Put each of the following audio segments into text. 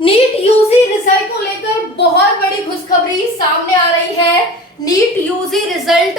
NEET UG result को लेकर बहुत बड़ी खुशखबरी सामने आ रही है। नीट यूजी रिजल्ट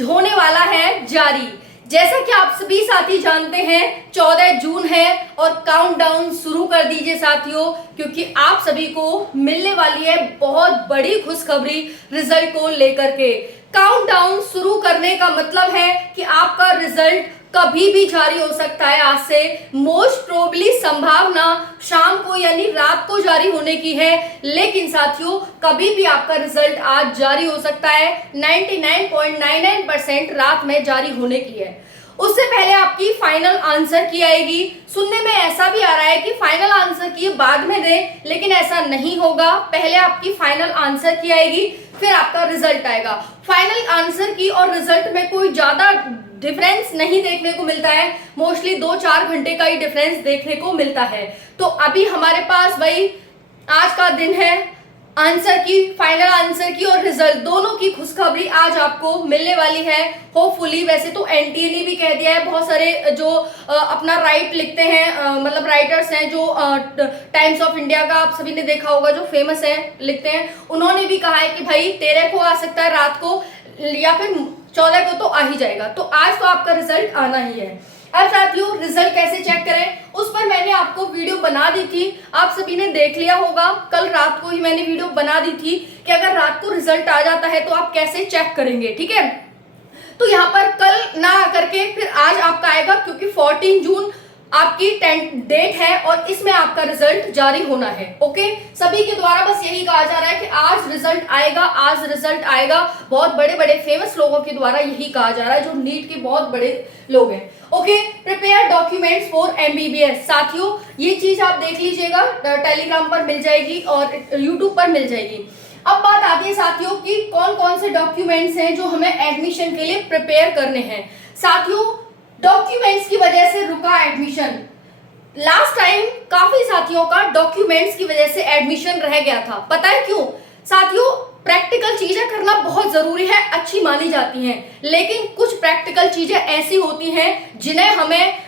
होने वाला है जारी। जैसा कि आप सभी साथी जानते हैं 14 जून है और काउंटडाउन शुरू कर दीजिए साथियों, क्योंकि आप सभी को मिलने वाली है बहुत बड़ी खुशखबरी रिजल्ट को लेकर के। काउंटडाउन शुरू करने का मतलब है कि आपका रिजल्ट कभी भी जारी हो सकता है। आज से मोस्ट प्रोबेबली संभावना शाम को यानी रात को जारी होने की है, लेकिन साथियों कभी भी आपका रिजल्ट आज जारी हो सकता है। 99.99% रात में जारी होने की है। उससे पहले आपकी फाइनल आंसर की आएगी। सुनने में ऐसा भी आ रहा है कि फाइनल आंसर की बाद में दें, लेकिन ऐसा नहीं होगा। पहले आपकी फाइनल आंसर की आएगी, फिर आपका रिजल्ट आएगा। फाइनल आंसर की और रिजल्ट में कोई ज्यादा डिफरेंस नहीं देखने को मिलता है, मोस्टली 2-4 घंटे का ही डिफरेंस देखने को मिलता है। तो अभी हमारे पास भाई आज का दिन है आंसर की, फाइनल आंसर की और रिजल्ट दोनों की खुशखबरी आज आपको मिलने वाली है होपफुली। वैसे तो एनटीए ने भी कह दिया है, बहुत सारे जो अपना राइट लिखते हैं, मतलब राइटर्स हैं जो टाइम्स ऑफ इंडिया का आप सभी ने देखा होगा, जो फेमस है लिखते हैं, उन्होंने भी कहा है कि भाई 13 को आ सकता है रात को या फिर 14 को तो आ ही जाएगा। तो आज तो आपका रिजल्ट आना ही है। अब साथियों रिजल्ट कैसे चेक करें उस पर मैंने आपको वीडियो बना दी थी, आप सभी ने देख लिया होगा। कल रात को ही मैंने वीडियो बना दी थी कि अगर रात को रिजल्ट आ जाता है तो आप कैसे चेक करेंगे, ठीक है। तो यहाँ पर कल ना आकर के फिर आज आपका आएगा, क्योंकि 14 जून आपकी डेट है और इसमें आपका रिजल्ट जारी होना है। ओके, सभी के द्वारा बस यही कहा जा रहा है कि आज रिजल्ट आएगा, आज रिजल्ट आएगा। बहुत बड़े बड़े फेमस लोगों के द्वारा यही कहा जा रहा है, जो नीट के बहुत बड़े लोग हैं। Okay, prepare documents for MBBS. साथियों ये चीज आप देख लीजिएगा, टेलीग्राम पर मिल जाएगी और यूट्यूब पर मिल जाएगी। अब बात आती है साथियों कि कौन कौन से डॉक्यूमेंट्स हैं जो हमें एडमिशन के लिए प्रिपेयर करने हैं। साथियों डॉक्यूमेंट्स की वजह से रुका एडमिशन। लास्ट टाइम काफी साथियों का डॉक्यूमेंट्स की वजह से एडमिशन रह गया था। पता है क्यों? साथियों प्रैक्टिकल चीजें करना बहुत जरूरी है, अच्छी मानी जाती हैं, लेकिन कुछ प्रैक्टिकल चीजें ऐसी होती हैं जिन्हें हमें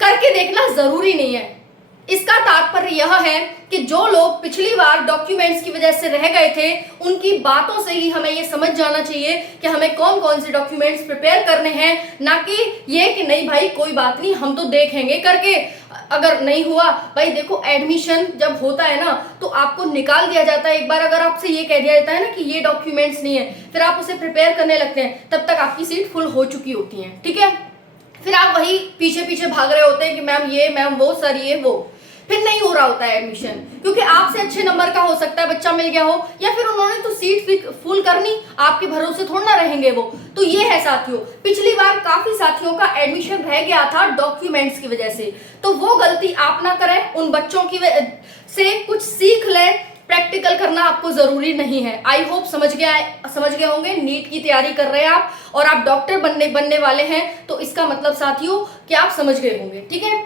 करके देखना जरूरी नहीं है। इसका तात्पर्य यह है कि जो लोग पिछली बार डॉक्यूमेंट्स की वजह से रह गए थे, उनकी बातों से ही हमें ये समझ जाना चाहिए कि हमें कौन कौन से डॉक्यूमेंट्स प्रिपेयर करने हैं, ना कि ये कि नहीं भाई कोई बात नहीं हम तो देखेंगे करके। अगर नहीं हुआ भाई देखो, एडमिशन जब होता है ना तो आपको निकाल दिया जाता है। एक बार अगर आपसे ये कह दिया जाता है ना कि ये डॉक्यूमेंट्स नहीं है, फिर आप उसे प्रिपेयर करने लगते हैं, तब तक आपकी सीट फुल हो चुकी होती है, ठीक है। फिर आप वही पीछे पीछे भाग रहे होते हैं कि मैम ये, मैम वो, सर ये वो, फिर नहीं हो रहा होता है एडमिशन, क्योंकि आपसे अच्छे नंबर का हो सकता है बच्चा मिल गया हो, या फिर उन्होंने तो सीट फुल करनी, आपके भरोसे थोड़ा ना रहेंगे वो। तो ये है साथियों, पिछली बार काफी साथियों का एडमिशन रह गया था डॉक्यूमेंट्स की वजह से। तो वो गलती आप ना करें, उन बच्चों की से कुछ सीख लें। प्रैक्टिकल करना आपको जरूरी नहीं है। आई होप समझ गए होंगे। नीट की तैयारी कर रहे हैं आप और आप डॉक्टर बनने वाले हैं, तो इसका मतलब साथियों कि आप समझ गए होंगे, ठीक है।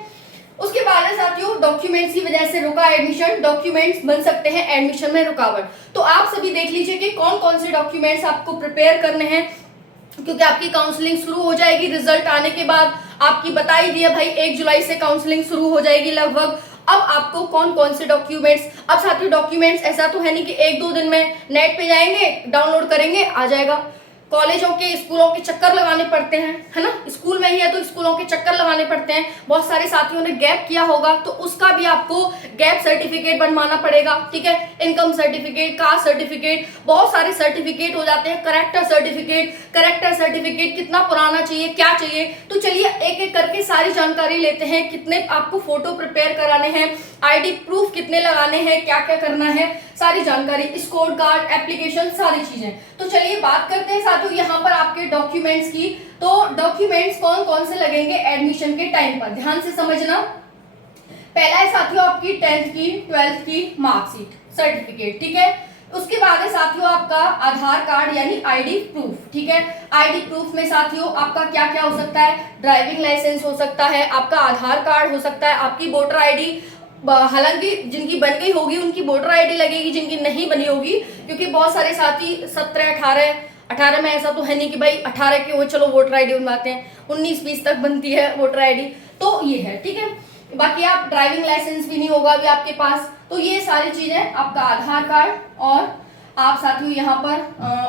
उसके बाद है साथियों डॉक्यूमेंट्स की वजह से रुका एडमिशन। डॉक्यूमेंट्स बन सकते हैं एडमिशन में रुकावट। तो आप सभी देख लीजिए कि कौन कौन से डॉक्यूमेंट्स आपको प्रिपेयर करने हैं, क्योंकि आपकी काउंसलिंग शुरू हो जाएगी रिजल्ट आने के बाद। आपकी बता ही दिया भाई 1 जुलाई से काउंसलिंग शुरू हो जाएगी लगभग। अब आपको कौन कौन से डॉक्यूमेंट्स, अब साथियों डॉक्यूमेंट्स ऐसा तो है नहीं कि 1-2 दिन में नेट पे जाएंगे डाउनलोड करेंगे आ जाएगा। कॉलेजों के स्कूलों के चक्कर लगाने पड़ते हैं, है ना। स्कूल में ही है तो स्कूलों के चक्कर लगाने पड़ते हैं। बहुत सारे साथियों ने गैप किया होगा तो उसका भी आपको गैप सर्टिफिकेट बनवाना पड़ेगा, ठीक है। इनकम सर्टिफिकेट, कास्ट सर्टिफिकेट, बहुत सारे सर्टिफिकेट हो जाते हैं। करेक्टर सर्टिफिकेट कितना पुराना चाहिए, क्या चाहिए। तो चलिए एक एक करके सारी जानकारी लेते हैं। कितने आपको फोटो प्रिपेयर कराने हैं, आईडी प्रूफ कितने लगाने हैं, क्या क्या करना है, सारी जानकारी, स्कोर कार्ड, एप्लीकेशन, सारी चीजें। तो चलिए बात करते हैं साथियों यहाँ पर आपके डॉक्यूमेंट्स की। तो डॉक्यूमेंट्स कौन कौन से लगेंगे एडमिशन के टाइम पर, ध्यान से समझना। पहला है साथियों आपकी 10th की 12th की मार्कशीट सर्टिफिकेट, ठीक है। उसके बाद है साथियों आपका आधार कार्ड यानी आईडी प्रूफ, ठीक है। आईडी प्रूफ में साथियों आपका क्या क्या हो सकता है, ड्राइविंग लाइसेंस हो सकता है, आपका आधार कार्ड हो सकता है, आपकी वोटर आईडी, हालांकि जिनकी बन गई होगी उनकी वोटर आईडी लगेगी, जिनकी नहीं बनी होगी, क्योंकि बहुत सारे साथी 17-18 में ऐसा तो है नहीं कि भाई 18 के वो चलो वोटर आईडी बनवाते हैं, 19-20 तक बनती है वोटर आईडी। तो ये है, ठीक है। बाकी आप ड्राइविंग लाइसेंस भी नहीं होगा अभी आपके पास। तो ये सारी चीजें, आपका आधार कार्ड, और आप साथियों यहाँ पर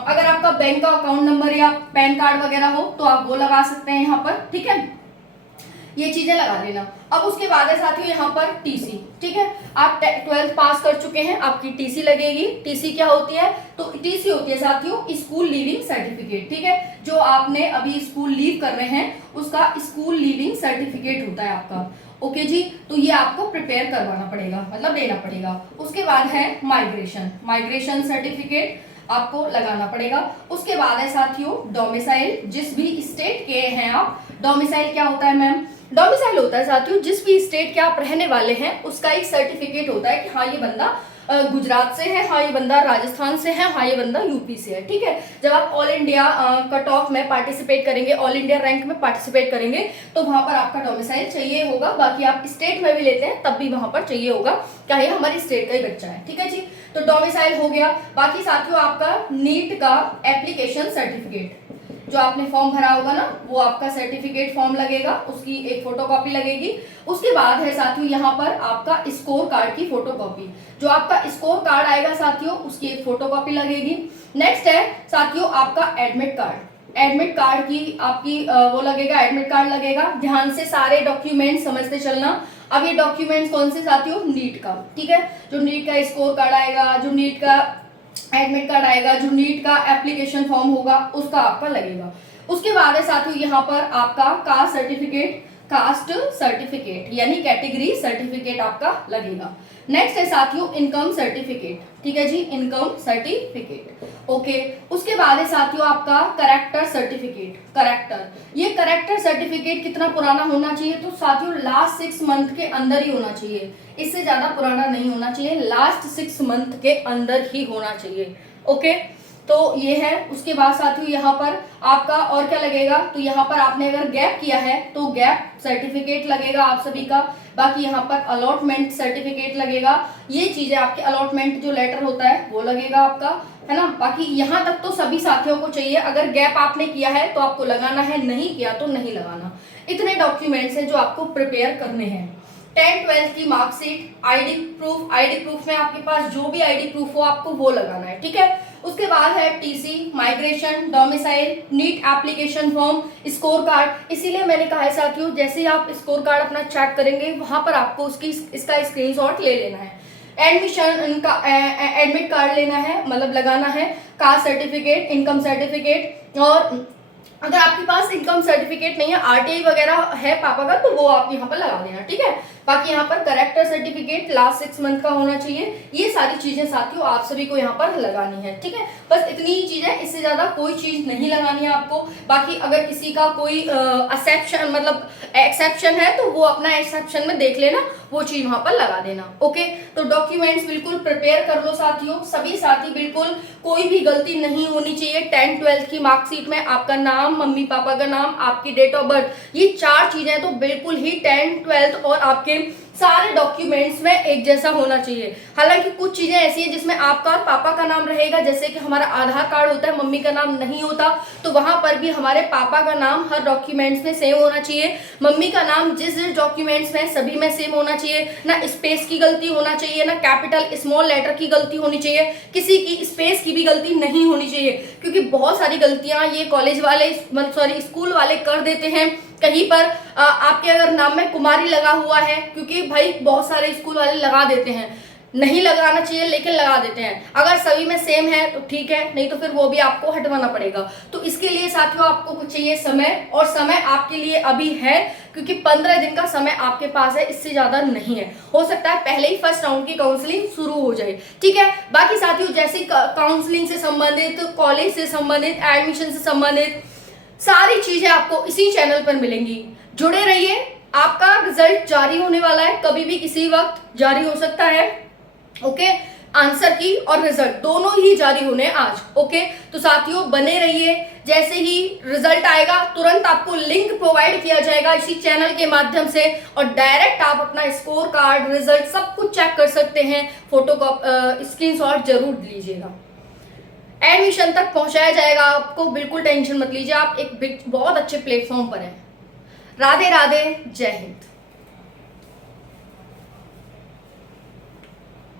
अगर आपका बैंक का अकाउंट नंबर या पैन कार्ड वगैरह हो तो आप वो लगा सकते हैं यहाँ पर, ठीक है, ये चीजें लगा लेना। अब उसके बाद है साथियों यहाँ पर टीसी, ठीक है, आप 12th पास कर चुके हैं, आपकी टीसी लगेगी। टीसी क्या होती है? तो टीसी होती है साथियों स्कूल लीविंग सर्टिफिकेट, ठीक है, जो आपने अभी स्कूल लीव कर रहे हैं उसका स्कूल लीविंग सर्टिफिकेट होता है आपका। ओके जी, तो ये आपको प्रिपेयर करवाना पड़ेगा, मतलब देना पड़ेगा। उसके बाद है माइग्रेशन सर्टिफिकेट आपको लगाना पड़ेगा। उसके बाद है साथियों डोमिसाइल, जिस भी स्टेट के हैं आप। डोमिसाइल क्या होता है मैम? डोमिसाइल होता है साथियों जिस भी स्टेट के आप रहने वाले हैं उसका एक सर्टिफिकेट होता है कि हाँ ये बंदा गुजरात से है, हाँ ये बंदा राजस्थान से है, हाँ ये बंदा यूपी से है, ठीक है। जब आप ऑल इंडिया कट ऑफ में पार्टिसिपेट करेंगे, ऑल इंडिया रैंक में पार्टिसिपेट करेंगे तो वहां पर आपका डोमिसाइल चाहिए होगा। बाकी आप स्टेट में भी लेते हैं तब भी वहां पर चाहिए होगा, क्या ये हमारी स्टेट का ही बच्चा है, ठीक है जी। तो डोमिसाइल हो गया। बाकी साथियों आपका नीट का एप्लीकेशन सर्टिफिकेट, जो आपने फॉर्म भरा होगा ना, वो आपका सर्टिफिकेट फॉर्म लगेगा, उसकी एक फोटोकॉपी लगेगी। उसके बाद है साथियों यहाँ पर आपका स्कोर कार्ड की फोटोकॉपी, जो आपका स्कोर कार्ड आएगा साथियों उसकी एक फोटोकॉपी लगेगी। नेक्स्ट है साथियों आपका एडमिट कार्ड की आपकी वो लगेगा, एडमिट कार्ड लगेगा। ध्यान से सारे डॉक्यूमेंट समझते चलना। अब ये डॉक्यूमेंट्स कौन से साथियों? नीट का, ठीक है, जो नीट का स्कोर कार्ड आएगा, जो नीट का एडमिट कार्ड आएगा, जो नीट का एप्लीकेशन फॉर्म होगा उसका आपका लगेगा। उसके बाद है साथियों यहाँ पर आपका कास्ट सर्टिफिकेट यानी कैटेगरी सर्टिफिकेट आपका लगेगा। नेक्स्ट है साथियों इनकम सर्टिफिकेट, ठीक है जी, इनकम सर्टिफिकेट। ओके, उसके बाद है साथियों आपका करेक्टर सर्टिफिकेट। ये करेक्टर सर्टिफिकेट कितना पुराना होना चाहिए? तो साथियों लास्ट 6 मंथ के अंदर ही होना चाहिए, इससे ज्यादा पुराना नहीं होना चाहिए, लास्ट 6 मंथ के अंदर ही होना चाहिए। ओके, तो ये है। उसके बाद साथियों यहाँ पर आपका और क्या लगेगा? तो यहाँ पर आपने अगर गैप किया है तो गैप सर्टिफिकेट लगेगा आप सभी का। बाकी यहाँ पर अलॉटमेंट सर्टिफिकेट लगेगा, ये चीजें आपके अलॉटमेंट जो लेटर होता है वो लगेगा आपका, है ना। बाकी यहाँ तक तो सभी साथियों को चाहिए, अगर गैप आपने किया है तो आपको लगाना है, नहीं किया तो नहीं लगाना। इतने डॉक्यूमेंट्स हैं जो आपको प्रिपेयर करने हैं। 10th-12th की मार्कशीट, आईडी प्रूफ में आपके पास जो भी आईडी प्रूफ हो आपको वो लगाना है, ठीक है। उसके बाद है TC, migration, domicile, NEET application form, score card. इसीलिए मैंने कहा है साथियों जैसे ही आप स्कोर कार्ड अपना चेक करेंगे वहां पर आपको इसका स्क्रीनशॉट ले लेना है। एडमिशन का एडमिट कार्ड लेना है, मतलब लगाना है, कास्ट सर्टिफिकेट, इनकम सर्टिफिकेट, और अगर आपके पास इनकम सर्टिफिकेट नहीं है, आरटीआई वगैरह है पापा का, तो वो आप यहाँ पर लगा देना, ठीक है। बाकी यहाँ पर करेक्टर सर्टिफिकेट लास्ट 6 मंथ का होना चाहिए। ये सारी चीजें साथियों आप सभी को यहाँ पर लगानी है, ठीक है। बस इतनी ही चीजें, इससे ज्यादा कोई चीज नहीं लगानी है आपको। बाकी अगर किसी का कोई एक्सेप्शन है तो वो अपना एक्सेप्शन में देख लेना, वो चीज वहां पर लगा देना। ओके, तो डॉक्यूमेंट्स बिल्कुल प्रिपेयर कर लो साथियों, सभी साथी बिल्कुल कोई भी गलती नहीं होनी चाहिए। 10th-12th की मार्कशीट में आपका नाम, मम्मी पापा का नाम, आपकी डेट ऑफ बर्थ, ये 4 चीजें तो बिल्कुल ही 10th-12th और आपके सारे डॉक्यूमेंट्स में एक जैसा होना चाहिए। हालांकि कुछ चीजें ऐसी हैं जिसमें आपका और पापा का नाम रहेगा, जैसे कि हमारा आधार कार्ड होता है, मम्मी का नाम नहीं होता, तो वहां पर भी हमारे पापा का नाम हर डॉक्यूमेंट्स में सेम होना चाहिए। मम्मी का नाम जिस डॉक्यूमेंट्स में सभी में सेम होना चाहिए, ना स्पेस की गलती होना चाहिए, ना कैपिटल स्मॉल लेटर की गलती होनी चाहिए, किसी की स्पेस की भी गलती नहीं होनी चाहिए, क्योंकि बहुत सारी गलतियां ये कॉलेज वाले स्कूल वाले कर देते हैं। कहीं पर आपके अगर नाम में कुमारी लगा हुआ है, क्योंकि भाई बहुत सारे स्कूल वाले लगा देते हैं, नहीं लगाना चाहिए लेकिन लगा देते हैं। अगर सभी में सेम है तो ठीक है, नहीं तो फिर वो भी आपको हटवाना पड़ेगा। तो इसके लिए साथियों आपको कुछ चाहिए समय, और समय आपके लिए अभी है, क्योंकि 15 दिन का समय आपके पास है, इससे ज्यादा नहीं है। हो सकता है पहले ही फर्स्ट राउंड की काउंसलिंग शुरू हो जाए, ठीक है। बाकी साथियों जैसे काउंसलिंग से संबंधित, कॉलेज से संबंधित, एडमिशन से संबंधित सारी चीजें आपको इसी चैनल पर मिलेंगी। जुड़े रहिए, आपका रिजल्ट जारी होने वाला है, कभी भी किसी वक्त जारी हो सकता है। ओके, आंसर की और रिजल्ट दोनों ही जारी होने आज। ओके, तो साथियों बने रहिए, जैसे ही रिजल्ट आएगा तुरंत आपको लिंक प्रोवाइड किया जाएगा इसी चैनल के माध्यम से, और डायरेक्ट आप अपना स्कोर कार्ड, रिजल्ट सब कुछ चेक कर सकते हैं। स्क्रीनशॉट जरूर लीजिएगा, एडमिशन तक पहुंचाया जाएगा आपको, बिल्कुल टेंशन मत लीजिए, आप एक बहुत अच्छे प्लेटफॉर्म पर हैं। राधे राधे, जय हिंद।